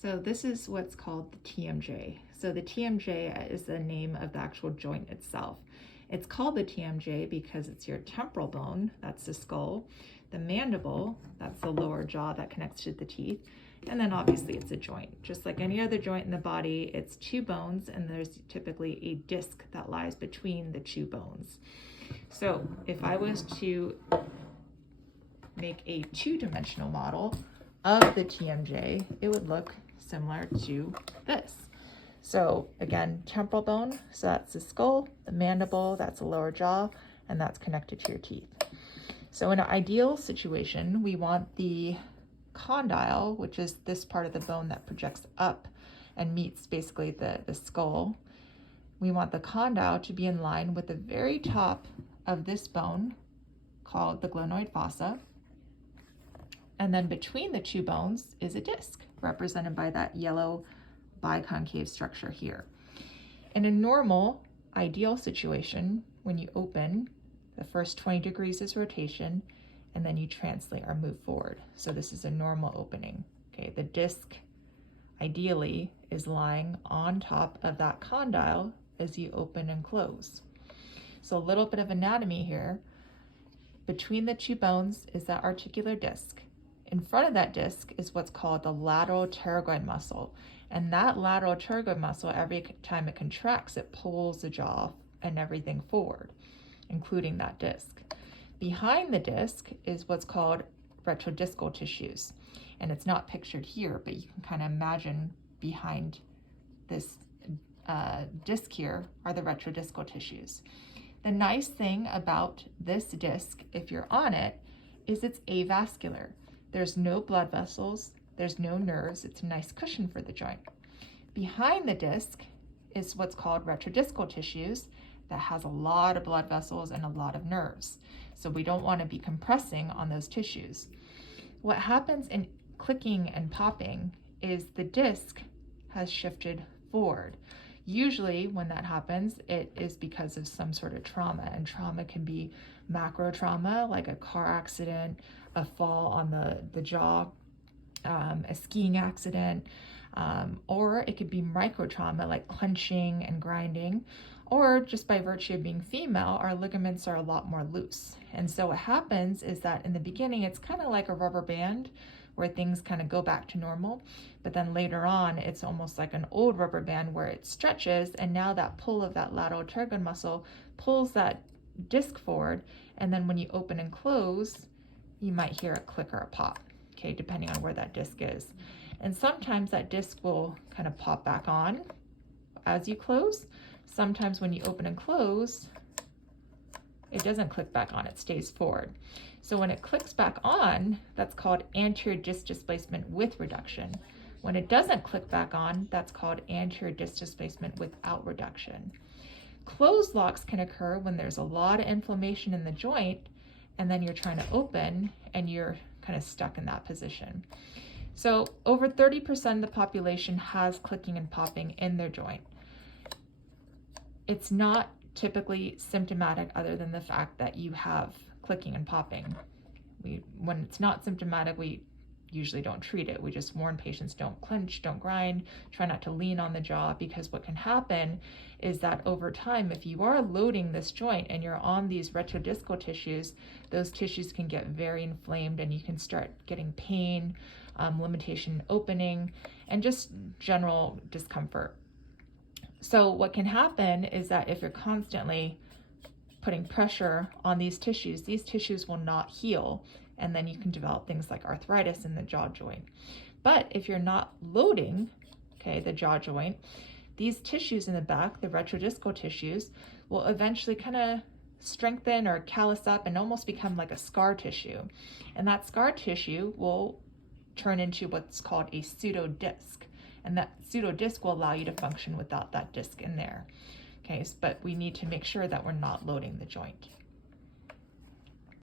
So this is what's called the TMJ. So the TMJ is the name of the actual joint itself. It's called the TMJ because it's your temporal bone, that's the skull, the mandible, that's the lower jaw that connects to the teeth, and then obviously it's a joint. Just like any other joint in the body, it's two bones, and there's typically a disc that lies between the two bones. So if I was to make a two-dimensional model of the TMJ, it would look similar to this. So again, temporal bone, so that's the skull, the mandible, that's the lower jaw, and that's connected to your teeth. So in an ideal situation, we want the condyle, which is this part of the bone that projects up and meets basically the skull. We want the condyle to be in line with the very top of this bone called the glenoid fossa. And then between the two bones is a disc represented by that yellow biconcave structure here. In a normal, ideal situation, when you open, the first 20 degrees is rotation, and then you translate or move forward. So this is a normal opening. Okay, the disc ideally is lying on top of that condyle as you open and close. So a little bit of anatomy here. Between the two bones is that articular disc. In front of that disc is what's called the lateral pterygoid muscle. And that lateral pterygoid muscle, every time it contracts, it pulls the jaw and everything forward, including that disc. Behind the disc is what's called retrodiscal tissues. And it's not pictured here, but you can kind of imagine behind this disc here are the retrodiscal tissues. The nice thing about this disc, if you're on it, is it's avascular. There's no blood vessels, there's no nerves, it's a nice cushion for the joint. Behind the disc is what's called retrodiscal tissues that has a lot of blood vessels and a lot of nerves. So we don't want to be compressing on those tissues. What happens in clicking and popping is the disc has shifted forward. Usually when that happens, it is because of some sort of trauma, and trauma can be macro trauma, like a car accident, a fall on the jaw, a skiing accident, or it could be micro trauma like clenching and grinding, or just by virtue of being female, our ligaments are a lot more loose. And so what happens is that in the beginning, it's kind of like a rubber band where things kind of go back to normal, but then later on, it's almost like an old rubber band where it stretches, and now that pull of that lateral pterygoid muscle pulls that disc forward, and then when you open and close, you might hear a click or a pop, okay, depending on where that disc is. And sometimes that disc will kind of pop back on as you close. Sometimes when you open and close, it doesn't click back on, it stays forward. So when it clicks back on, that's called anterior disc displacement with reduction. When it doesn't click back on, that's called anterior disc displacement without reduction. Closed locks can occur when there's a lot of inflammation in the joint, and then you're trying to open and you're kind of stuck in that position. So over 30% of the population has clicking and popping in their joint. It's not typically symptomatic other than the fact that you have clicking and popping. When it's not symptomatic, we usually don't treat it. We just warn patients, don't clench, don't grind, try not to lean on the jaw, because what can happen is that over time, if you are loading this joint and you're on these retrodiscal tissues, those tissues can get very inflamed and you can start getting pain, limitation opening, and just general discomfort. So what can happen is that if you're constantly putting pressure on these tissues will not heal, and then you can develop things like arthritis in the jaw joint. But if you're not loading, okay, the jaw joint, these tissues in the back, the retrodiscal tissues, will eventually kind of strengthen or callus up and almost become like a scar tissue. And that scar tissue will turn into what's called a pseudodisc. And that pseudodisc will allow you to function without that disc in there. Okay, but we need to make sure that we're not loading the joint.